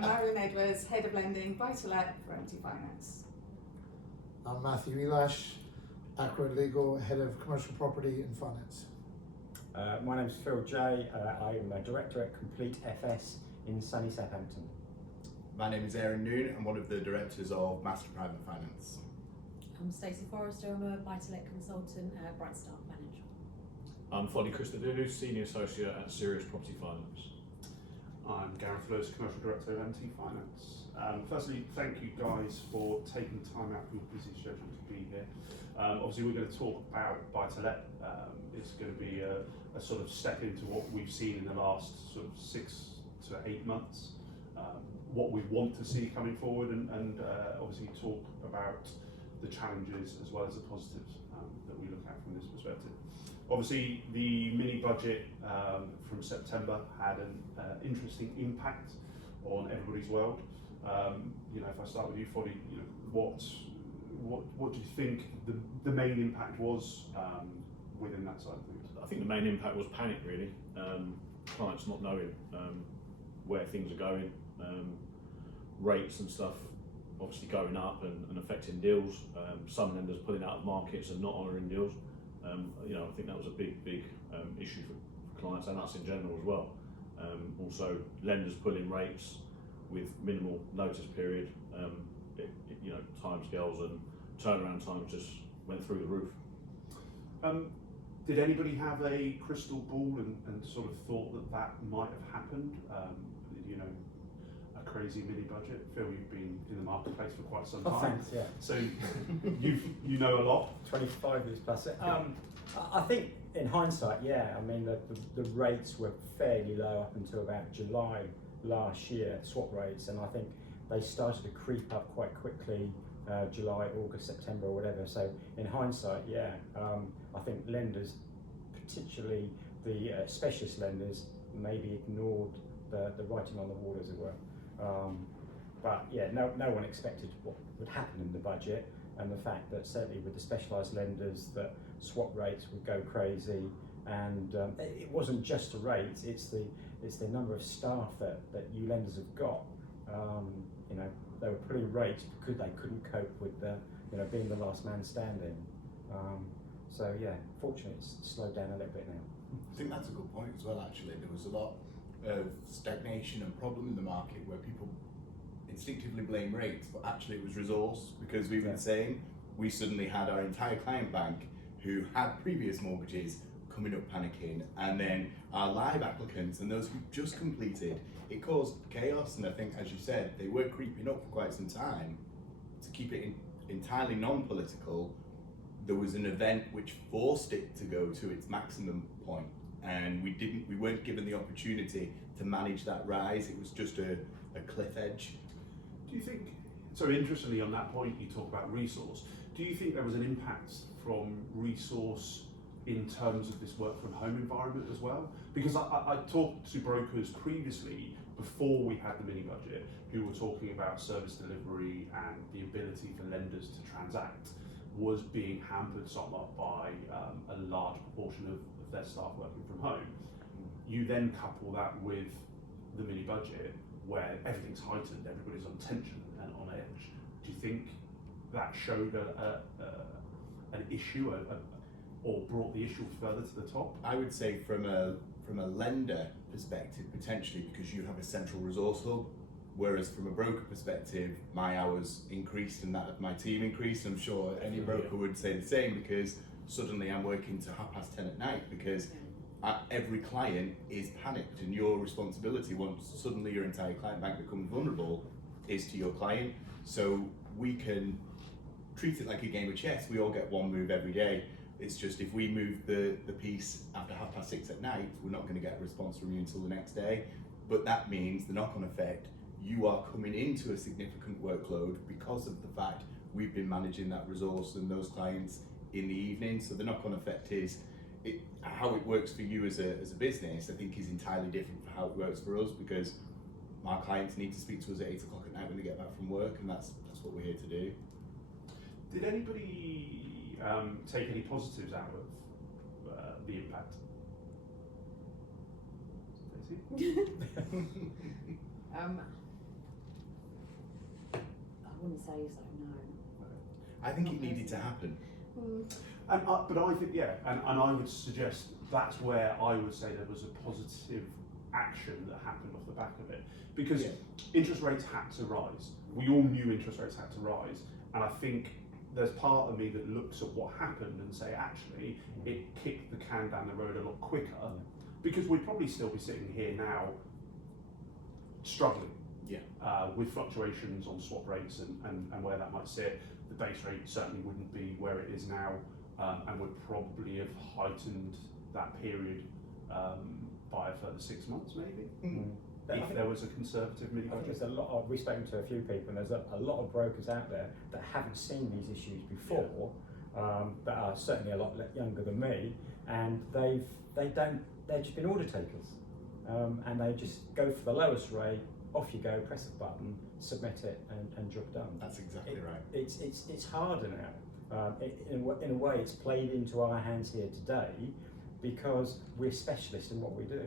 Marion Edwards, Head of Lending, Buy-to-Let for MT Finance. I'm Matthew Elash, Accurate Legal, Head of Commercial Property and Finance. My name's Phil J. I'm a Director at Complete FS in sunny Southampton. My name is Noone. I'm one of the directors of Master Private Finance. I'm Stacey Forrester. I'm a buy-to-let consultant at Bright Start Financial. I'm Fodi Christodoulou, Senior Associate at Serious Property Finance. I'm Gareth Lewis, Commercial Director of MT Finance. Firstly, thank you guys for taking time out from your busy schedule to be here. Obviously, we're going to talk about buy-to-let. It's going to be a sort of step into what we've seen in the last sort of 6 to 8 months, what we want to see coming forward, and obviously talk about the challenges as well as the positives that we look at from this perspective. Obviously, the mini budget from September had an interesting impact on everybody's world. If I start with you, Fodi, what do you think the main impact was within that side of things? I think the main impact was panic, really. Clients not knowing where things are going, rates and stuff obviously going up and affecting deals. Some lenders pulling out of markets and not honouring deals. I think that was a big issue for clients and us in general as well. Also, lenders pulling rates with minimal notice period. Timescales and turnaround times just went through the roof. Did anybody have a crystal ball and sort of thought that might have happened? A crazy mini budget. Phil, you've been in the marketplace for quite some time. Oh, thanks, yeah. So you know a lot. 25 years plus. I think in hindsight, yeah, I mean the rates were fairly low up until about July last year, swap rates, and I think they started to creep up quite quickly, July, August, September or whatever. So in hindsight, yeah, I think lenders, particularly the specialist lenders, maybe ignored the writing on the wall, as it were. But yeah, no one expected what would happen in the budget, and the fact that certainly with the specialised lenders that swap rates would go crazy, and it wasn't just the rates, it's the number of staff that you lenders have got. They were putting rates because they couldn't cope with being the last man standing. So yeah, fortunately it's slowed down a little bit now. I think that's a good point as well, actually. There was a lot of stagnation and problem in the market where people instinctively blame rates, but actually it was resource, because we've been saying we suddenly had our entire client bank who had previous mortgages coming up panicking, and then our live applicants and those who just completed, it caused chaos. And I think, as you said, they were creeping up for quite some time. To keep it entirely non-political, there was an event which forced it to go to its maximum point, and we weren't given the opportunity to manage that rise. It was just a cliff edge. Do you think, so interestingly on that point, you talk about resource, do you think there was an impact from resource in terms of this work from home environment as well? Because I talked to brokers previously, before we had the mini budget, who were talking about service delivery and the ability for lenders to transact was being hampered somewhat by a large proportion of their staff working from home. You then couple that with the mini budget, where everything's heightened, everybody's on tension and on edge. Do you think that showed an issue or brought the issue further to the top? I would say from a lender perspective, potentially, because you have a central resource hub, whereas from a broker perspective, my hours increased and that of my team increased. I'm sure any broker would say the same, because suddenly I'm working to 10:30 at night, because every client is panicked, and your responsibility, once suddenly your entire client bank becomes vulnerable, is to your client. So we can treat it like a game of chess. We all get one move every day. It's just if we move the piece after 6:30 at night, we're not going to get a response from you until the next day. But that means the knock-on effect, you are coming into a significant workload because of the fact we've been managing that resource and those clients in the evening. So the knock-on effect is, how it works for you as a business, I think, is entirely different from how it works for us, because our clients need to speak to us at 8 o'clock at night when they get back from work, and that's what we're here to do. Did anybody take any positives out of the impact? Stacey? wouldn't say so, no. I think it needed to happen. But I think, and I would suggest that's where I would say there was a positive action that happened off the back of it, because interest rates had to rise. We all knew interest rates had to rise, and I think there's part of me that looks at what happened and say, actually, it kicked the can down the road a lot quicker, because we'd probably still be sitting here now struggling with fluctuations on swap rates and where that might sit. The base rate certainly wouldn't be where it is now, and would probably have heightened that period by a further 6 months, maybe. If there was a conservative mini budget. There's a lot of, we've spoken to a few people, and there's a lot of brokers out there that haven't seen these issues before, that are certainly a lot younger than me, and they've just been order takers, and they just go for the lowest rate, off you go, press a button, submit it, and job done. That's exactly right. It's harder now. In a way, it's played into our hands here today because we're specialists in what we do.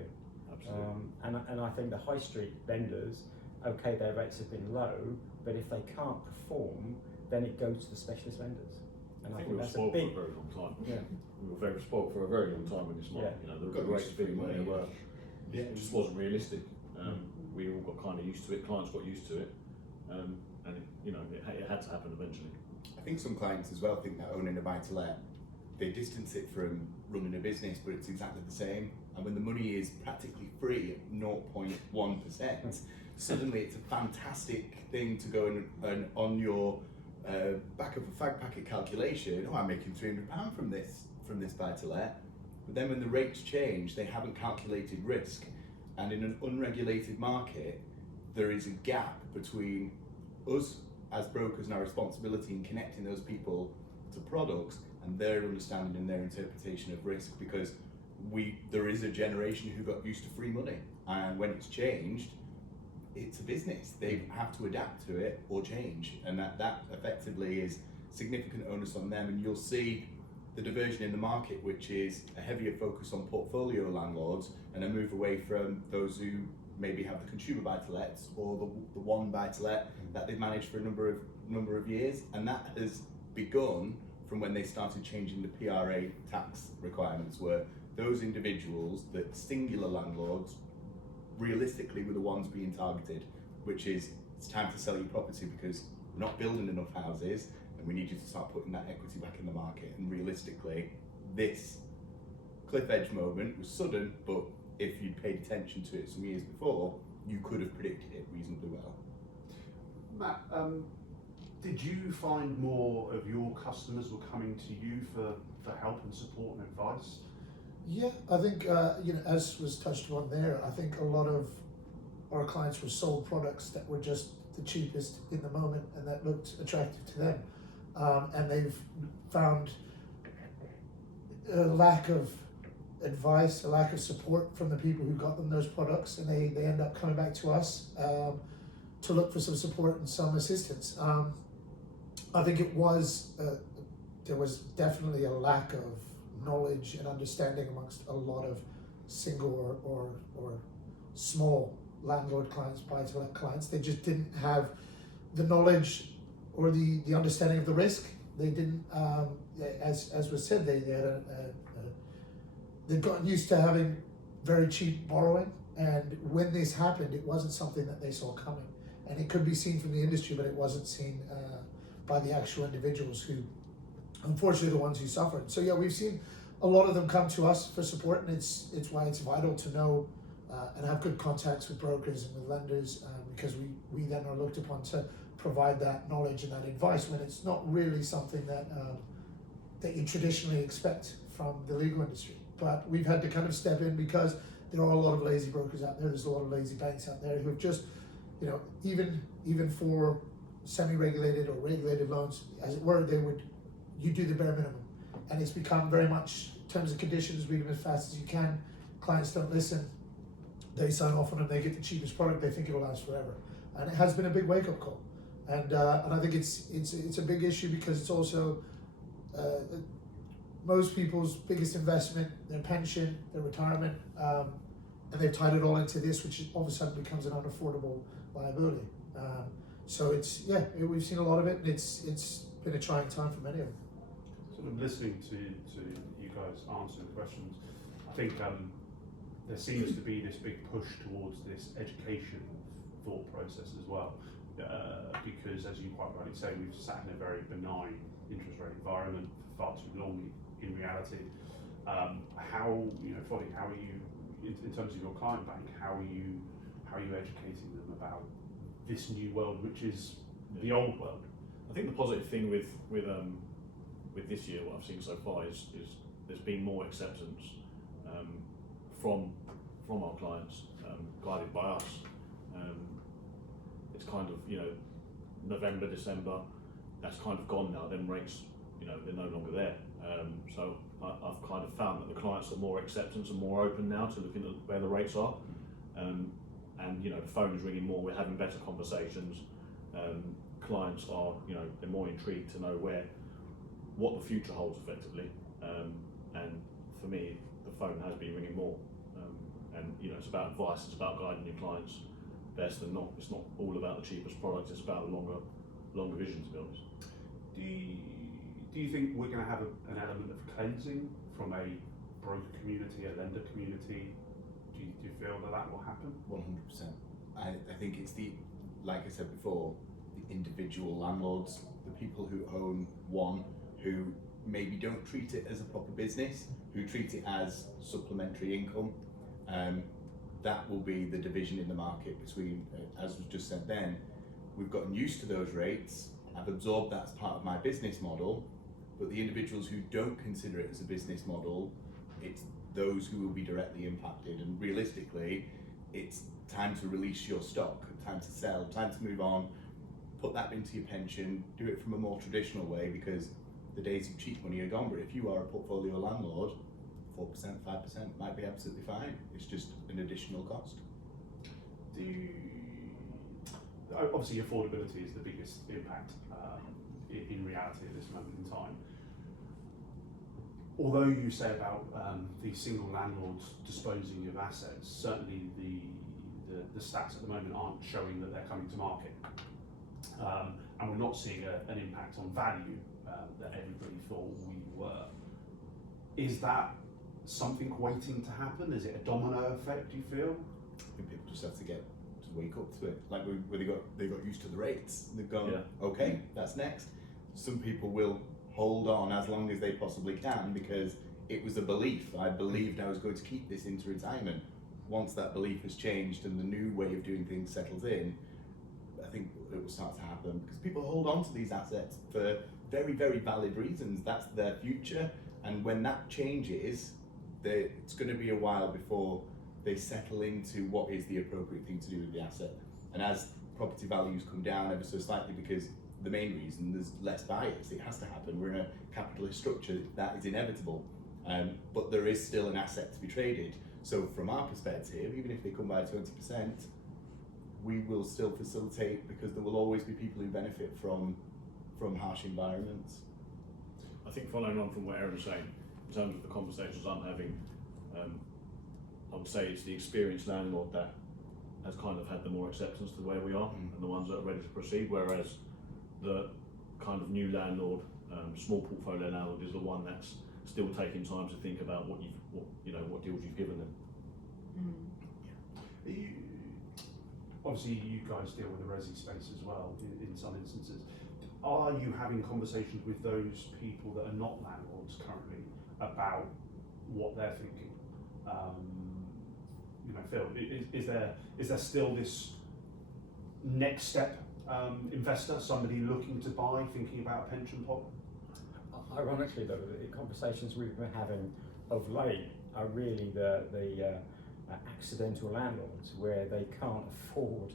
And I think the high street vendors, okay, their rates have been low, but if they can't perform, then it goes to the specialist vendors. And I think we were that's spoiled a big, for a very long time. Yeah. We were very spoiled for a very long time in this market. You know, the rates being what they were, it just wasn't realistic. We all got kind of used to it. Clients got used to it, and it had to happen eventually. I think some clients as well think that owning a buy-to-let, they distance it from running a business, but it's exactly the same. And when the money is practically free at 0.1%, suddenly it's a fantastic thing to go and on your back of a fag packet calculation, I'm making £300 from this buy-to-let. But then when the rates change, they haven't calculated risk. And in an unregulated market, there is a gap between us as brokers and our responsibility in connecting those people to products and their understanding and their interpretation of risk, because there is a generation who got used to free money, and when it's changed, it's a business. They have to adapt to it or change, and that effectively is significant onus on them. And you'll see the diversion in the market, which is a heavier focus on portfolio landlords and a move away from those who maybe have the consumer buy-to-lets or the one buy-to-let that they've managed for a number of years, and that has begun from when they started changing the PRA tax requirements, where those individuals, the singular landlords, realistically were the ones being targeted, which is, it's time to sell your property because we're not building enough houses and we need you to start putting that equity back in the market. And realistically, this cliff edge moment was sudden, but if you'd paid attention to it some years before, you could have predicted it reasonably well. Matt, did you find more of your customers were coming to you for help and support and advice? Yeah, I think, as was touched upon there, I think a lot of our clients were sold products that were just the cheapest in the moment and that looked attractive to them. And they've found a lack of advice, a lack of support from the people who got them those products, and they end up coming back to us to look for some support and some assistance. I think it was, there was definitely a lack of knowledge and understanding amongst a lot of single or small landlord clients, buy-to-let clients. They just didn't have the knowledge or the understanding of the risk. They didn't, as was said, they'd gotten used to having very cheap borrowing, and when this happened, it wasn't something that they saw coming. And it could be seen from the industry, but it wasn't seen by the actual individuals who, unfortunately, the ones who suffered. So yeah, we've seen a lot of them come to us for support, and it's why it's vital to know and have good contacts with brokers and with lenders, because we then are looked upon to provide that knowledge and that advice when it's not really something that you traditionally expect from the legal industry. But we've had to kind of step in because there are a lot of lazy brokers out there. There's a lot of lazy banks out there who have just, even for semi-regulated or regulated loans, as it were, you do the bare minimum. And it's become very much terms and conditions, read them as fast as you can. Clients don't listen. They sign off on them, they get the cheapest product, they think it'll last forever. And it has been a big wake-up call. And I think it's a big issue because it's also most people's biggest investment, their pension, their retirement, and they've tied it all into this, which all of a sudden becomes an unaffordable liability. So we've seen a lot of it, and it's been a trying time for many of them. Sort of listening to you guys answering the questions, I think there seems to be this big push towards this education thought process as well, because as you quite rightly say, we've sat in a very benign interest rate environment for far too long in reality. Fodi, how are you, in terms of your client bank, how are you educating them about this new world, which is the old world? I think the positive thing with this year, what I've seen so far is there's been more acceptance from our clients, guided by us. It's kind of, November, December, that's kind of gone now. Them rates, they're no longer there. So I've kind of found that the clients are more acceptance and more open now to looking at where the rates are. And the phone is ringing more. We're having better conversations. Clients are, they're more intrigued to know what the future holds effectively. And for me, the phone has been ringing more. And it's about advice. It's about guiding your clients best than not. It's not all about the cheapest product. It's about a longer vision, to be honest. Do you think we're going to have an element of cleansing from a broker community, a lender community? Do you feel that will happen? 100%. I think it's like I said before, the individual landlords, the people who own one, who maybe don't treat it as a proper business, who treat it as supplementary income. That will be the division in the market between, as was just said then, we've gotten used to those rates. I've absorbed that as part of my business model, but the individuals who don't consider it as a business model, it's those who will be directly impacted. And realistically, it's time to release your stock, time to sell, time to move on, put that into your pension, do it from a more traditional way, because the days of cheap money are gone. But if you are a portfolio landlord, 4%, 5% might be absolutely fine. It's just an additional cost. Obviously, affordability is the biggest impact in reality at this moment in time. Although you say about the single landlords disposing of assets, certainly the stats at the moment aren't showing that they're coming to market. And we're not seeing an impact on value that everybody thought we were. Is that something waiting to happen? Is it a domino effect, do you feel? I think people just have to wake up to it. Like where they got used to the rates. They've gone, okay, that's next. Some people will hold on as long as they possibly can because it was a belief. I believed I was going to keep this into retirement. Once that belief has changed and the new way of doing things settles in, I think it will start to happen because people hold on to these assets for very, very valid reasons. That's their future. And when that changes, it's going to be a while before they settle into what is the appropriate thing to do with the asset. And as property values come down ever so slightly, because the main reason there's less buyers, it has to happen. We're in a capitalist structure, that is inevitable. But there is still an asset to be traded. So from our perspective, even if they come by 20%, we will still facilitate because there will always be people who benefit from harsh environments. I think following on from what Aaron was saying, in terms of the conversations I'm having, I would say it's the experienced landlord that has kind of had the more acceptance to where we are and the ones that are ready to proceed, whereas the kind of new landlord, small portfolio landlord is the one that's still taking time to think about what deals you've given them. Obviously, you guys deal with the resi space as well in some instances. Are you having conversations with those people that are not landlords currently about what they're thinking? Phil, is there still this next step investor, somebody looking to buy, thinking about a pension pot? Ironically, though, the conversations we've been having of late are really the accidental landlords where they can't afford.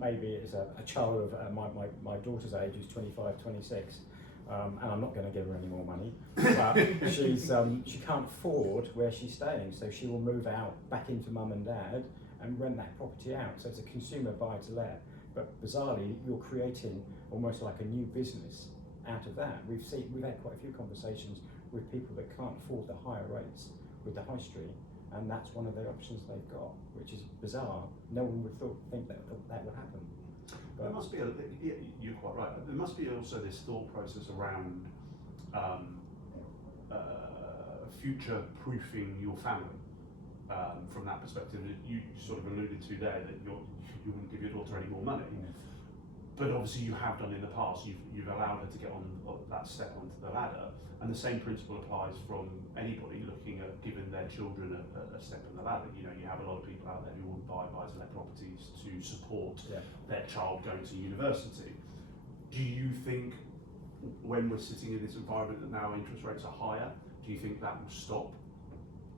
Maybe it's a child of my daughter's age, who's 25, 26, and I'm not going to give her any more money, but she can't afford where she's staying, so she will move out back into mum and dad and rent that property out. So it's a consumer buy to let, but bizarrely you're creating almost like a new business out of that. We've had quite a few conversations with people that can't afford the higher rates with the high street, and that's one of the options they've got, which is bizarre. No one would think that would happen. There must be you're quite right. There must be also this thought process around future proofing your family from that perspective. You sort of alluded to there that you wouldn't give your daughter any more money, but obviously you have done in the past. You've allowed her to get on that step onto the ladder, and the same principle applies from anybody looking at giving their children a step on the ladder. You know, you have a lot of people out there who will buy buy-to-let properties to support their child going to university. Do you think, when we're sitting in this environment that now interest rates are higher, do you think that will stop,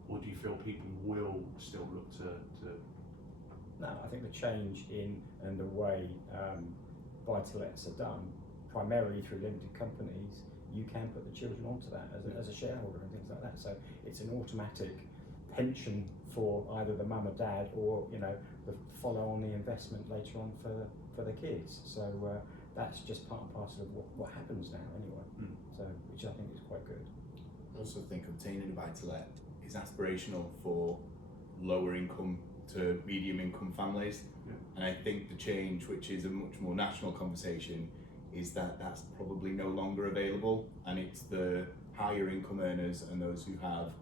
or do you feel people will still look to? No, I think the change in and the way buy-to-lets are done, primarily through limited companies, you can put the children onto that as a shareholder and things like that. So it's an automatic pension for either the mum or dad, or the follow on the investment later on for the kids. So that's just part and parcel of what happens now anyway. So which I think is quite good. I also think obtaining a buy-to-let is aspirational for lower income to medium income families, and I think the change, which is a much more national conversation, is that that's probably no longer available, and it's the higher income earners and those who have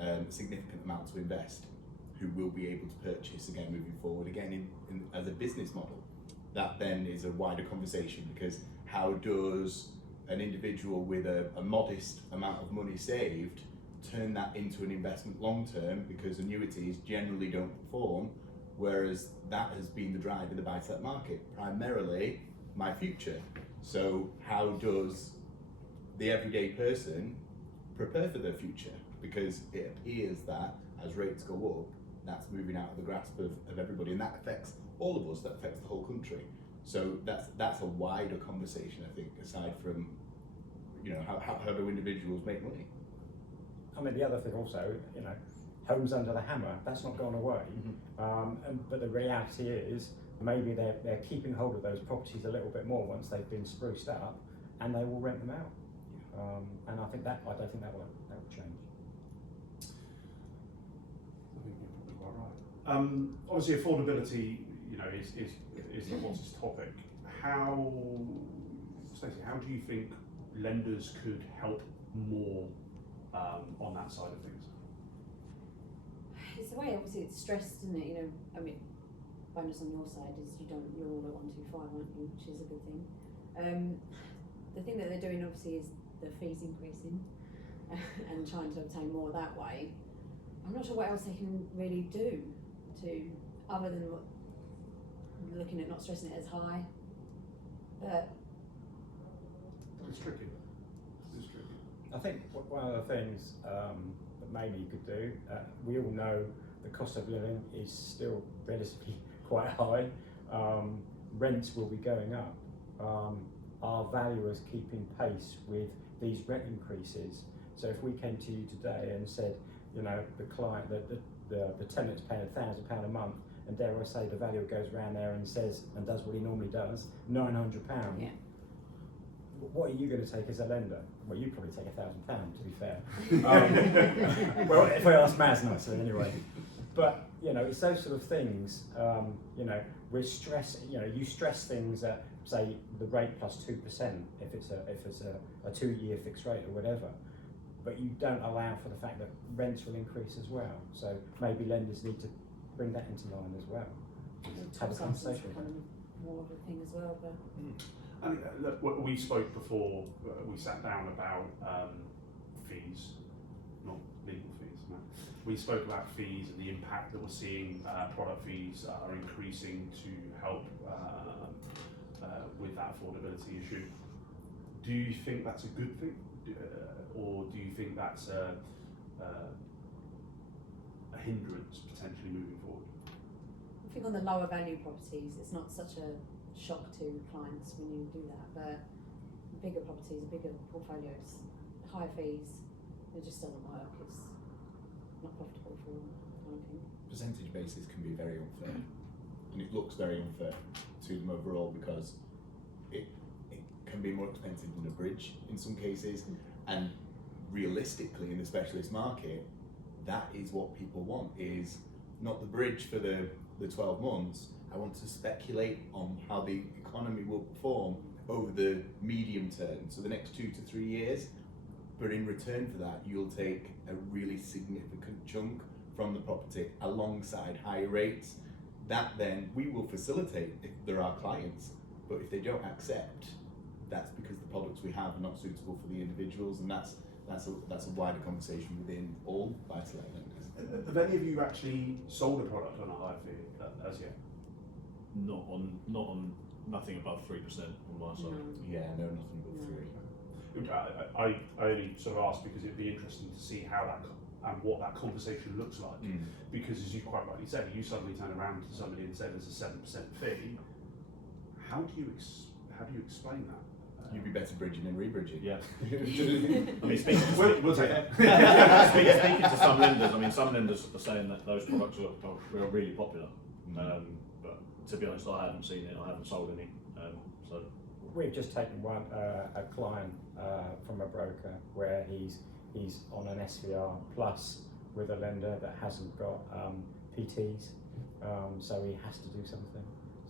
a significant amount to invest who will be able to purchase again moving forward again in as a business model. That then is a wider conversation, because how does an individual with a modest amount of money saved turn that into an investment long term, because annuities generally don't perform, whereas that has been the drive in the buy-to-let market, primarily my future. So how does the everyday person prepare for their future? Because it appears that as rates go up, that's moving out of the grasp of everybody, and that affects all of us, that affects the whole country. So that's a wider conversation, I think, aside from how do individuals make money. I mean, the other thing also, homes under the hammer, that's not gone away. But the reality is, maybe they're keeping hold of those properties a little bit more once they've been spruced up, and they will rent them out. And I don't think that will change. I think you're probably quite right. Obviously, affordability, is the hottest topic. Stacey, how do you think lenders could help more on that side of things? It's the way, obviously, it's stressed, isn't it? I mean, bonus on your side is you're all at 125, aren't you? Which is a good thing. The thing that they're doing, obviously, is the fees increasing and trying to obtain more that way. I'm not sure what else they can really do other than looking at not stressing it as high. But it's tricky. I think one of the things that maybe you could do, we all know the cost of living is still relatively quite high. Rents will be going up. Are valuers keeping pace with these rent increases? So if we came to you today and said, the client, the tenant's paying £1,000 a month, and dare I say the valuer goes around there and says, and does what he normally does, £900. yeah. What are you going to take as a lender? Well, you'd probably take £1,000, to be fair. Well, if I ask Maz nicely, anyway. But it's those sort of things. We stress. You stress things at, say, the rate plus 2% if it's a 2-year fixed rate or whatever. But you don't allow for the fact that rents will increase as well. So maybe lenders need to bring that into line as well. Have a conversation. More of a thing as well, but. I mean, look, we spoke before we sat down about fees, not legal fees. No. We spoke about fees and the impact that we're seeing. Product fees are increasing to help with that affordability issue. Do you think that's a good thing, or do you think that's a hindrance potentially moving forward? I think on the lower value properties, it's not such a shock to clients when you do that, but bigger properties, bigger portfolios, higher fees, it just doesn't work. It's not profitable for them, kind of thing. Percentage basis can be very unfair, and it looks very unfair to them overall, because it can be more expensive than a bridge in some cases, and realistically in the specialist market, that is what people want, is not the bridge for the 12 months, I want to speculate on how the economy will perform over the medium term, so the next 2 to 3 years. But in return for that, you'll take a really significant chunk from the property alongside higher rates. That then we will facilitate if there are clients, but if they don't accept, that's because the products we have are not suitable for the individuals, and that's a wider conversation within all buy-to-let lenders. Have any of you actually sold a product on a higher fee as yet? Not on nothing above 3% on my side. Yeah, no, nothing but three. I only sort of asked because it'd be interesting to see how that and what that conversation looks like. Because as you quite rightly said, you suddenly turn around to somebody and say there's a 7% fee. How do you explain that? You'd be better bridging and rebridging. Yeah. I mean, speaking We'll take that. speaking to some lenders, I mean, some lenders are saying that those products are really popular. But to be honest, I haven't seen it. I haven't sold any. So we've just taken a client from a broker where he's on an SVR plus with a lender that hasn't got PTs, so he has to do something.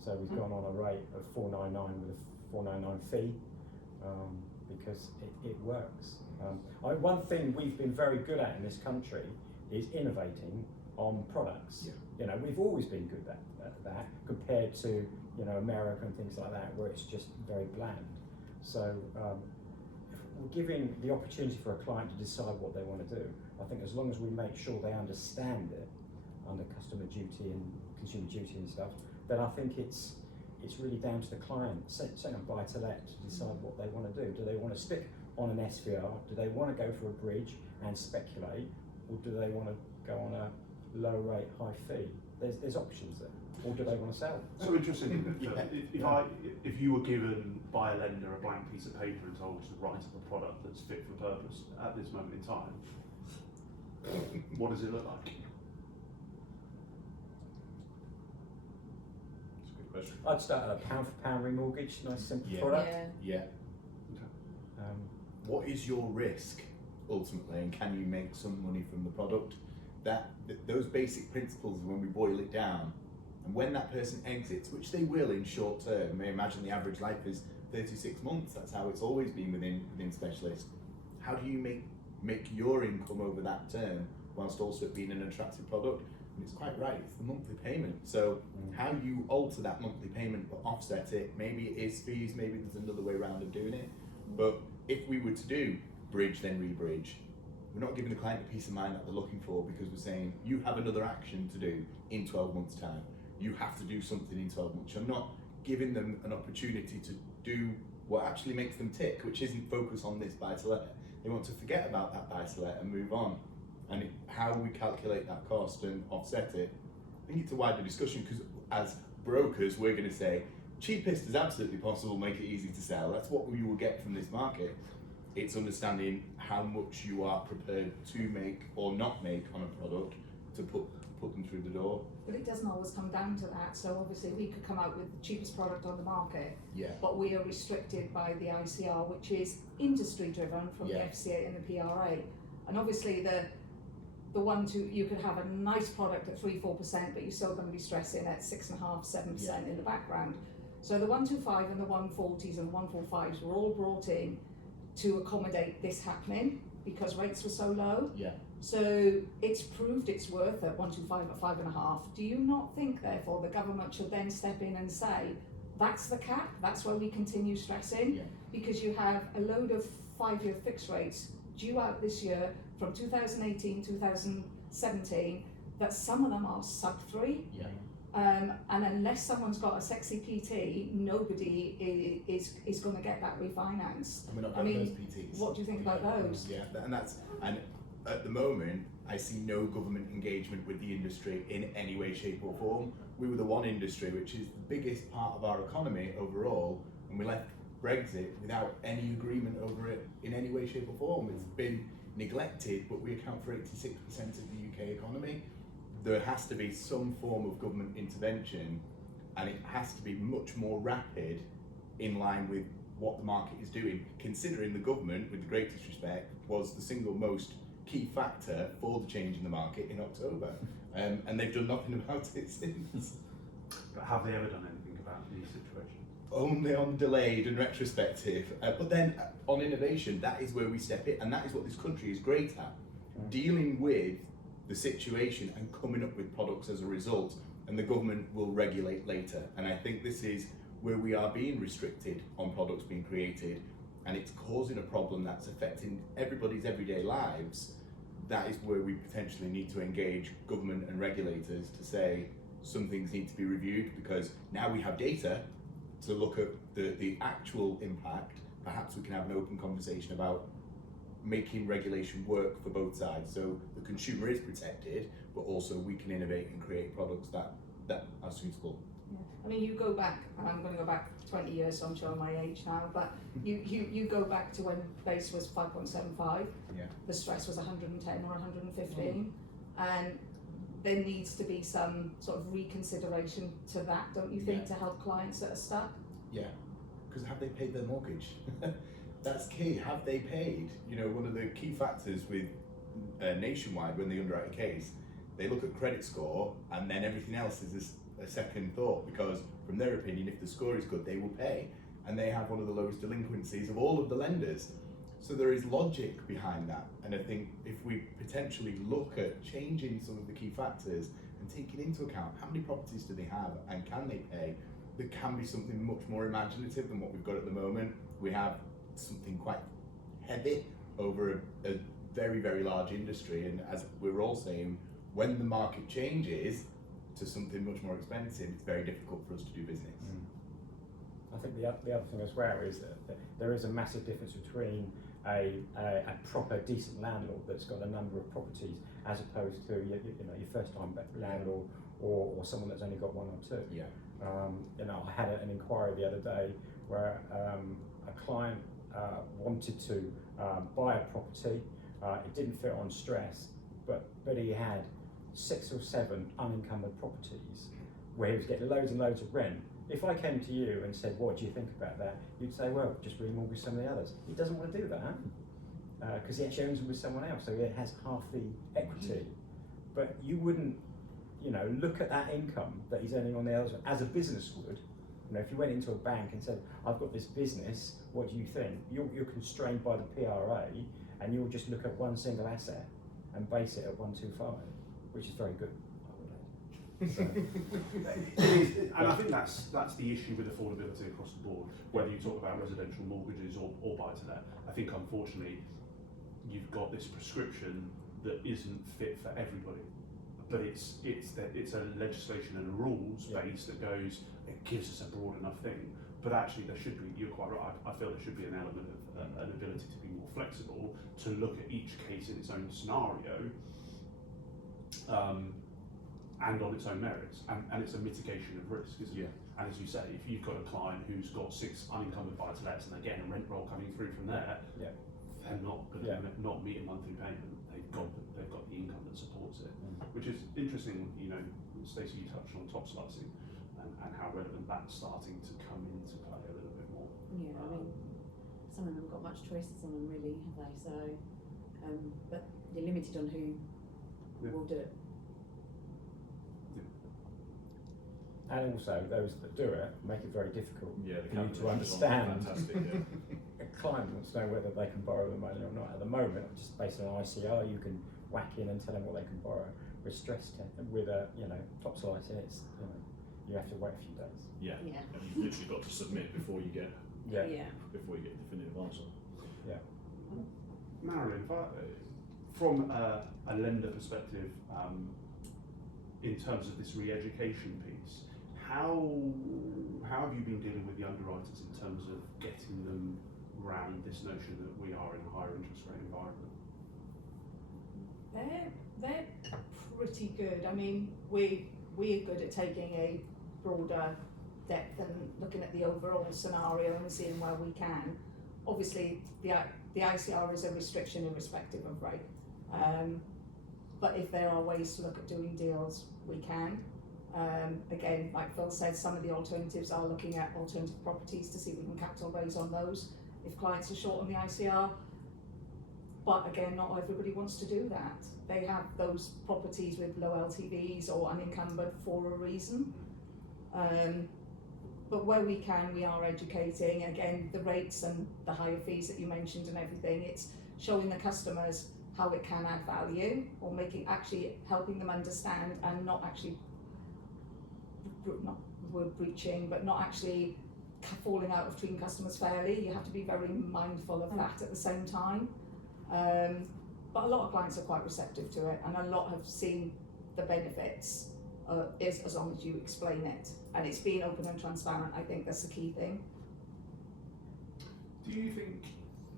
So he's gone on a rate of 499 with a 499 fee because it works. One thing we've been very good at in this country is innovating on products. Yeah. You know, we've always been good at that compared to America and things like that, where it's just very bland. So if we're giving the opportunity for a client to decide what they want to do, I think as long as we make sure they understand it under customer duty and consumer duty and stuff, then I think it's really down to the client, second buy-to-let, to decide what they want to do. Do they want to stick on an SVR? Do they want to go for a bridge and speculate? Or do they want to go on a low rate, high fee? There's options there. Or do they want to sell? So interesting. If you were given by a lender a blank piece of paper and told to write up a product that's fit for purpose at this moment in time, what does it look like? I'd start at a pound for pound remortgage, nice simple Yeah. product. Yeah. What is your risk ultimately, and can you make some money from the product? Those basic principles, when we boil it down, and when that person exits, which they will in short term, I imagine the average life is 36 months. That's how it's always been within specialists. How do you make your income over that term whilst also being an attractive product? And it's quite right, it's the monthly payment. So how you alter that monthly payment but offset it, maybe it is fees, maybe there's another way around of doing it. But if we were to do bridge then rebridge, we're not giving the client the peace of mind that they're looking for, because we're saying you have another action to do in 12 months time. You have to do something in 12 months. You're not giving them an opportunity to do what actually makes them tick, which isn't focus on this buy-to-let. They want to forget about that buy-to-let and move on. And how we calculate that cost and offset it, I think it's a wider discussion, because as brokers, we're going to say cheapest is absolutely possible, make it easy to sell. That's what we will get from this market. It's understanding how much you are prepared to make or not make on a product to put them through the door. But it doesn't always come down to that. So obviously we could come out with the cheapest product on the market, Yeah. but we are restricted by the ICR, which is industry driven from the FCA and the PRA. And obviously you could have a nice product at 3-4%, but you're still going to be stressing at 6.5-7% in the background. So the 125 and the 140s and 145s were all brought in to accommodate this happening because rates were so low. Yeah. So it's proved its worth at 125 at 5.5. Do you not think, therefore, the government should then step in and say, that's the cap, that's where we continue stressing? Yeah. Because you have a load of 5-year fixed rates due out this year from 2018, 2017, that some of them are sub 3. Yeah. And unless someone's got a sexy PT, nobody is going to get that refinanced. And we're not I getting mean, those PTs. what do you think about those? Yeah, and at the moment, I see no government engagement with the industry in any way, shape or form. We were the one industry which is the biggest part of our economy overall, and we left Brexit without any agreement over it in any way, shape or form. It's been neglected, but we account for 86% of the UK economy. There has to be some form of government intervention, and it has to be much more rapid in line with what the market is doing, considering the government, with the greatest respect, was the single most key factor for the change in the market in October, and they've done nothing about it since. But have they ever done anything about these situations? Only on delayed and retrospective, but then on innovation, that is where we step in, and that is what this country is great at, dealing with the situation and coming up with products as a result, and the government will regulate later. And I think this is where we are being restricted on products being created, and it's causing a problem that's affecting everybody's everyday lives. That is where we potentially need to engage government and regulators to say some things need to be reviewed, because now we have data to look at the actual impact. Perhaps we can have an open conversation about making regulation work for both sides, so the consumer is protected, but also we can innovate and create products that are suitable. Yeah. I mean, you go back, and I'm going to go back 20 years, so I'm showing my age now, but you go back to when base was 5.75, Yeah. the stress was 110 or 115, and there needs to be some sort of reconsideration to that, don't you think, Yeah. to help clients that are stuck? Yeah, because have they paid their mortgage? That's key. Have they paid? You know, one of the key factors with Nationwide, when they underwrite a case, they look at credit score, and then everything else is a second thought, because from their opinion, if the score is good, they will pay, and they have one of the lowest delinquencies of all of the lenders. So there is logic behind that, and I think if we potentially look at changing some of the key factors and taking into account how many properties do they have and can they pay, there can be something much more imaginative than what we've got at the moment. We have something quite heavy over a very, very large industry, and as we're all saying, when the market changes to something much more expensive, it's very difficult for us to do business. I think the other thing as well is that there is a massive difference between a proper decent landlord that's got a number of properties as opposed to your first time landlord or someone that's only got one or two. Yeah. I had an inquiry the other day where a client wanted to buy a property. It didn't fit on stress, but he had 6 or 7 unencumbered properties where he was getting loads and loads of rent. If I came to you and said, what do you think about that? You'd say, well, just remortgage some of the others. He doesn't want to do that because he actually owns them with someone else, so he has half the equity. But you wouldn't, look at that income that he's earning on the others as a business would. If you went into a bank and said, I've got this business, what do you think? You're constrained by the PRA, and you'll just look at one single asset and base it at 125, which is very good. So. It is, and I think that's the issue with affordability across the board, whether you talk about residential mortgages or buy-to-let. I think unfortunately you've got this prescription that isn't fit for everybody, but it's a legislation and a rules base that goes, it gives us a broad enough thing, but actually there should be, you're quite right, I feel there should be an element of an ability to be more flexible, to look at each case in its own scenario, and on its own merits, and it's a mitigation of risk, isn't it? And as you say, if you've got a client who's got 6 unencumbered buy-to-lets and they're getting a rent roll coming through from there, they're not going to not meet a monthly payment. They've got the income that supports it, which is interesting. Stacey, you touched on top slicing and how relevant that's starting to come into play a little bit more. Yeah, I mean, some of them haven't got much choices on them really, have they? So, but you're limited on who will do it. And also, those that do it make it very difficult for you to calculations understand. Fantastic, A client wants to know whether they can borrow the money or not. At the moment, just based on ICR, you can whack in and tell them what they can borrow. With stress test, with top slicing, it's you have to wait a few days. Yeah. And you've literally got to submit before you get before you get a definitive answer. Yeah. Marilyn, from a lender perspective, in terms of this re-education piece, how have you been dealing with the underwriters in terms of getting them around this notion that we are in a higher interest rate environment? They're pretty good. I mean, we're good at taking a broader depth and looking at the overall scenario and seeing where we can. Obviously, the ICR is a restriction irrespective of rate. But if there are ways to look at doing deals, we can. Again, like Phil said, some of the alternatives are looking at alternative properties to see if we can capital raise on those if clients are short on the ICR. But again, not everybody wants to do that. They have those properties with low LTVs or unencumbered for a reason. But where we can, we are educating. Again, the rates and the higher fees that you mentioned and everything, it's showing the customers how it can add value, or actually helping them understand, and not actually, not word breaching, but not actually falling out of treating customers fairly. You have to be very mindful of that at the same time. But a lot of clients are quite receptive to it, and a lot have seen the benefits is as long as you explain it, and it's being open and transparent. I think that's the key thing. Do you think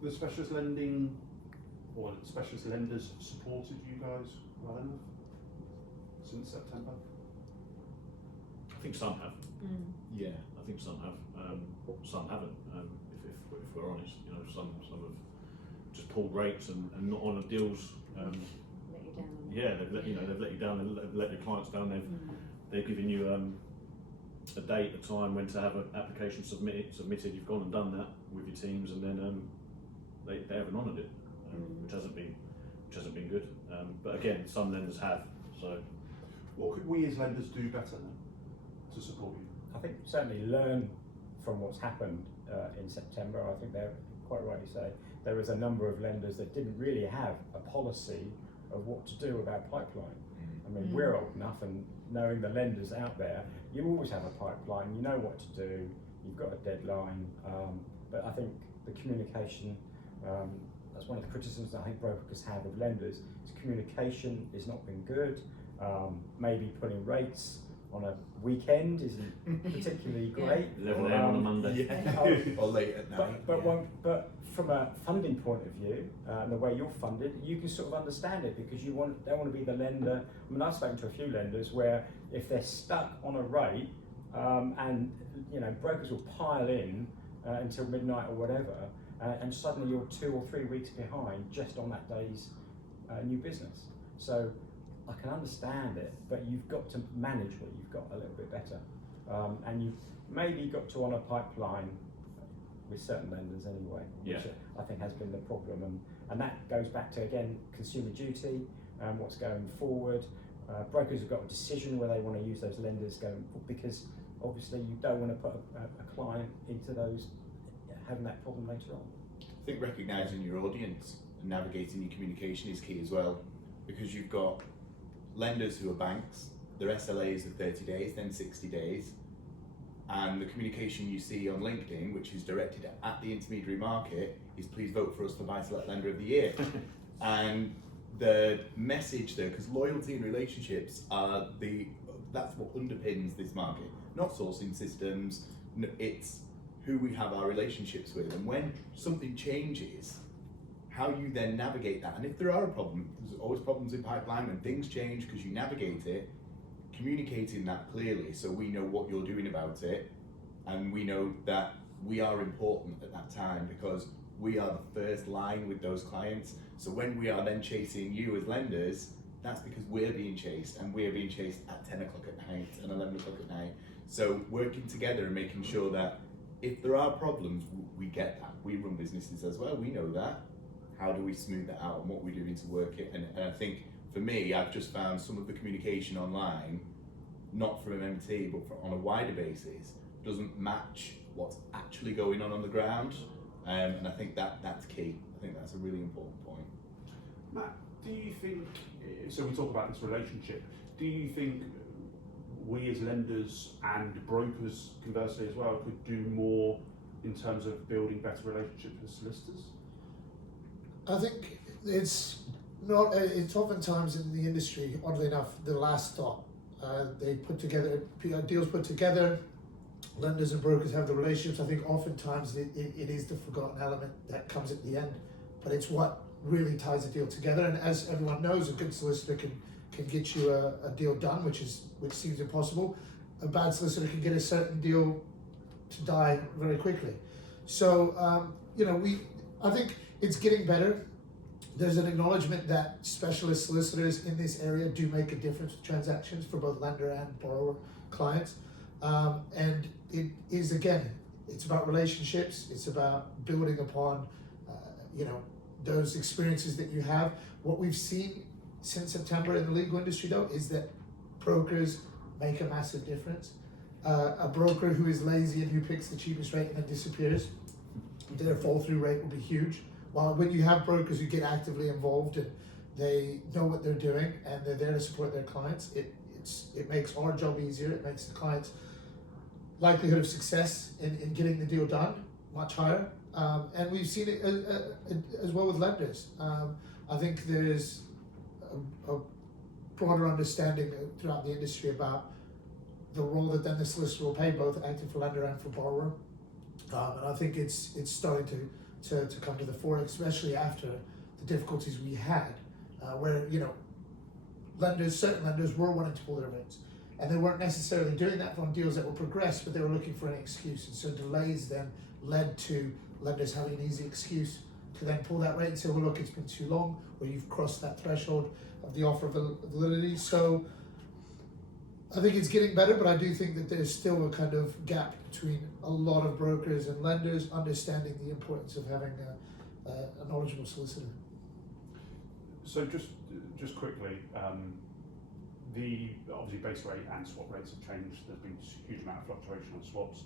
the specialist lending or specialist lenders supported you guys well enough since September? I think some have. Yeah. I think some have. Some haven't. If we're honest, you know, some have just pulled rates and not honoured deals. Let you down. Yeah, they've let you down. They've let your clients down. They've given you a date, a time when to have an application submitted. You've gone and done that with your teams, and then they haven't honoured it, which hasn't been good. But again, some lenders have. So, what could we as lenders do better then to support you? I think certainly learn from what's happened in September. I think they're quite rightly say there was a number of lenders that didn't really have a policy of what to do with our pipeline. I mean, we're old enough, and knowing the lenders out there, you always have a pipeline, you know what to do, you've got a deadline, but I think the communication, that's one of the criticisms that I think brokers have of lenders, is communication has not been good. Maybe putting rates on a weekend isn't particularly great. 11 a.m. on a Monday. Or late at night. But from a funding point of view, and the way you're funded, you can sort of understand it, because don't want to be the lender. I mean, I've spoken to a few lenders where if they're stuck on a rate, and you know, brokers will pile in until midnight or whatever, and suddenly you're 2 or 3 weeks behind just on that day's new business. So I can understand it, but you've got to manage what you've got a little bit better, and you've maybe got to honour pipeline with certain lenders anyway, which I think has been the problem, and that goes back to, again, consumer duty, what's going forward. Brokers have got a decision where they want to use those lenders going forward, because obviously you don't want to put a client into those having that problem later on. I think recognising your audience and navigating your communication is key as well, because you've got lenders who are banks, their SLAs are 30 days, then 60 days, and the communication you see on LinkedIn, which is directed at the intermediary market, is please vote for us for Buy-to-Let Lender of the Year. And the message there, because loyalty and relationships that's what underpins this market, not sourcing systems, it's who we have our relationships with, and when something changes, how you then navigate that. And if there are a problem, there's always problems in pipeline when things change because you navigate it, communicating that clearly so we know what you're doing about it, and we know that we are important at that time, because we are the first line with those clients. So when we are then chasing you as lenders, that's because we're being chased, and we're being chased at 10 o'clock at night and 11 o'clock at night. So working together and making sure that if there are problems, we get that. We run businesses as well, we know that. How do we smooth that out, and what we're doing to work it? And I think for me, I've just found some of the communication online, not from MT, but on a wider basis, doesn't match what's actually going on the ground. And I think that's key. I think that's a really important point. Matt, do you think, so we talk about this relationship, do you think we as lenders and brokers, conversely as well, could do more in terms of building better relationships with solicitors? I think it's not. It's oftentimes in the industry, oddly enough, the last stop. They put together deals put together. Lenders and brokers have the relationships. I think oftentimes it is the forgotten element that comes at the end, but it's what really ties the deal together. And as everyone knows, a good solicitor can get you a deal done, which seems impossible. A bad solicitor can get a certain deal to die very quickly. So I think it's getting better. There's an acknowledgement that specialist solicitors in this area do make a difference with transactions for both lender and borrower clients. And it is, again, it's about relationships. It's about building upon, those experiences that you have. What we've seen since September in the legal industry, though, is that brokers make a massive difference. a broker who is lazy and who picks the cheapest rate and then disappears, their fall through rate will be huge. While when you have brokers who get actively involved and they know what they're doing and they're there to support their clients, it makes our job easier. It makes the client's likelihood of success in getting the deal done much higher. And we've seen it as well with lenders. I think there's a broader understanding throughout the industry about the role that then the solicitor will play, both acting for lender and for borrower. And I think it's starting to come to the fore, especially after the difficulties we had, where certain lenders were wanting to pull their rates, and they weren't necessarily doing that on deals that were progressed, but they were looking for an excuse, and so delays then led to lenders having an easy excuse to then pull that rate and say, well, look, it's been too long, or you've crossed that threshold of the offer validity. So I think it's getting better, but I do think that there's still a kind of gap between a lot of brokers and lenders understanding the importance of having a knowledgeable solicitor. So just quickly, the obviously base rate and swap rates have changed. There's been a huge amount of fluctuation on swaps,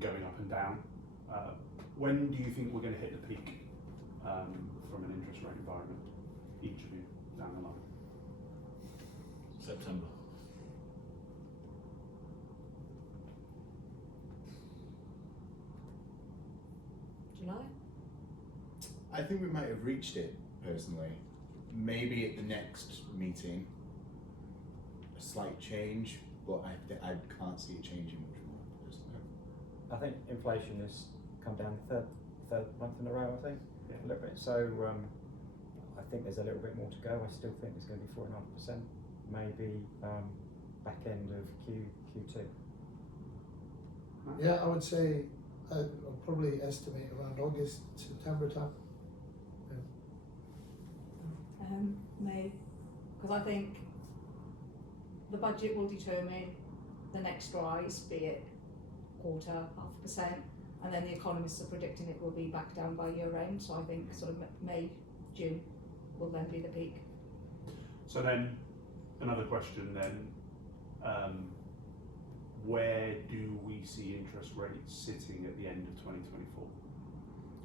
going up and down. When do you think we're going to hit the peak from an interest rate environment, each of you, down the line? September. July? I think we might have reached it personally. Maybe at the next meeting, a slight change, but I can't see it changing much more personally. I think inflation has come down third month in a row, I think, a little bit. So I think there's a little bit more to go. I still think it's going to be 4.5%, maybe back end of Q2. Yeah, I would say I'll probably estimate around August, September time. May, because I think the budget will determine the next rise, be it quarter, 0.5%, and then the economists are predicting it will be back down by year end. So I think sort of May, June will then be the peak. So then, another question then, where do we see interest rates sitting at the end of 2024?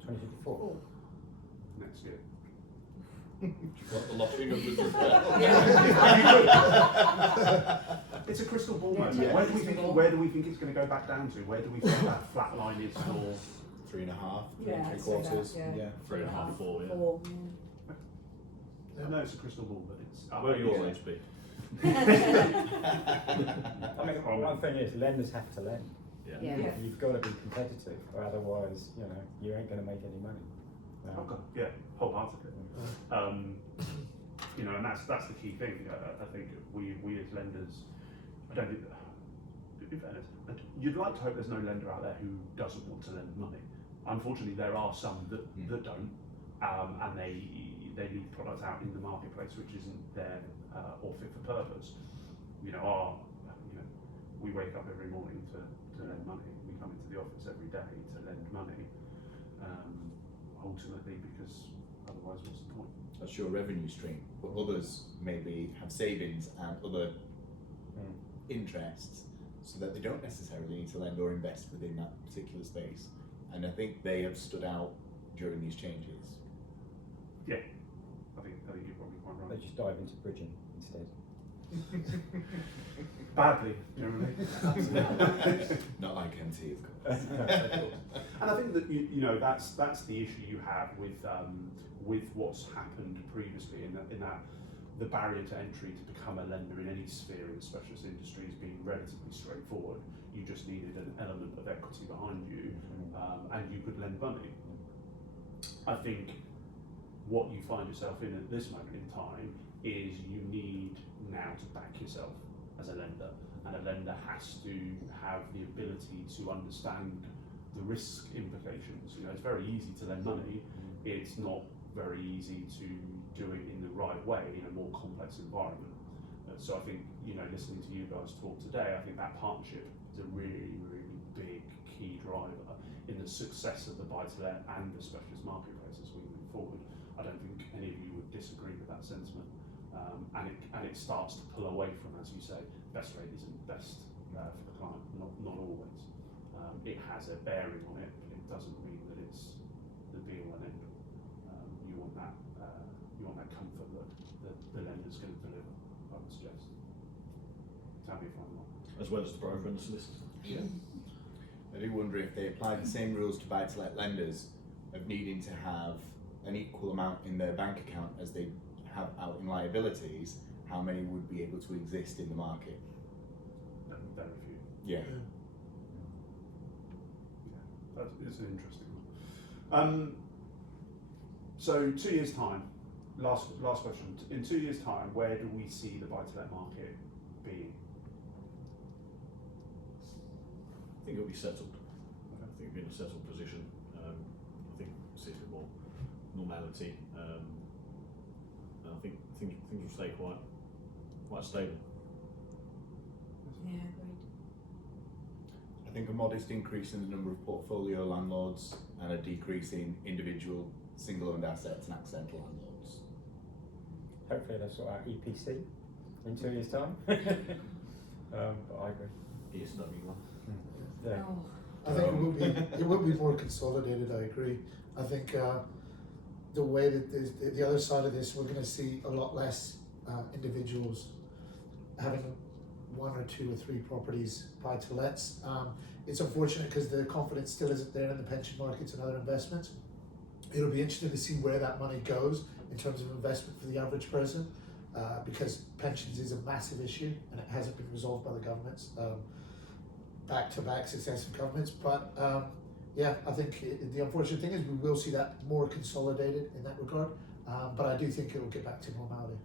2024. Oh. Next year? Got the lottery numbers as well. It's a crystal ball, mate. Yeah. Where do we think it's going to go back down to? Where do we think that flat line is for? 3.5, Yeah, I'd say 3/4. that, yeah. 3.5, 4, yeah. Or, I know it's a crystal ball, but it's Where yours Yeah. needs to be. I mean, one thing is lenders have to lend. Yeah. Yeah. You've got to be competitive, or otherwise, you ain't going to make any money. Okay. Yeah, wholeheartedly. And that's the key thing. I think we as lenders, I don't think. In fairness, you'd like to hope there's no lender out there who doesn't want to lend money. Unfortunately, there are some that don't, and they leave products out in the marketplace which isn't there or fit for purpose. We wake up every morning to lend money. We come into the office every day to lend money. Ultimately, because otherwise, what's the point? That's your revenue stream, but others maybe have savings and other interests, so that they don't necessarily need to lend or invest within that particular space. And I think they have stood out during these changes. Yeah, I think you're probably quite They right. just dive into bridging instead. Badly, generally. Not like MT, of course. And I think that that's the issue you have with what's happened previously in that the barrier to entry to become a lender in any sphere in specialist industries being relatively straightforward. You just needed an element of equity behind you, and you could lend money. I think what you find yourself in at this moment in time is you need now to back yourself as a lender, and a lender has to have the ability to understand the risk implications. It's very easy to lend money. It's not very easy to do it in the right way in a more complex environment. So I think, listening to you guys talk today, I think that partnership is a really, really big key driver in the success of the buy-to-let and the specialist marketplace as we move forward. I don't think any of you would disagree with that sentiment. And it starts to pull away from, as you say, best rate isn't best for the client, not always. It has a bearing on it, but it doesn't mean that it's the be all and end all. You want that comfort that the lender's going to deliver, I would suggest. Tell me if I'm wrong. As well as the broker and the solicitor. Yeah. I do wonder if they apply the same rules to buy-to-let lenders of needing to have an equal amount in their bank account as they have out in liabilities, how many would be able to exist in the market? Very few. Yeah. It's an interesting one. So 2 years' time, last question. In 2 years' time, where do we see the buy-to-let market being? I think it'll be settled. I think it'll be in a settled position. I think we'll see a bit more normality. And I think things will stay quite stable. Yeah, agreed. I think a modest increase in the number of portfolio landlords and a decrease in individual single-owned assets and accidental landlords. Hopefully they'll sort out EPC in 2 years' time. But I agree. ESW one. Yeah. Oh, I think it will be more consolidated. I agree. I think the way that the other side of this, we're going to see a lot less individuals having 1 or 2 or 3 properties buy to lets. It's unfortunate because the confidence still isn't there in the pension markets and other investments. It'll be interesting to see where that money goes in terms of investment for the average person, because pensions is a massive issue and it hasn't been resolved by the governments, back-to-back successive governments. But yeah, I think the unfortunate thing is we will see that more consolidated in that regard, but I do think it will get back to normality.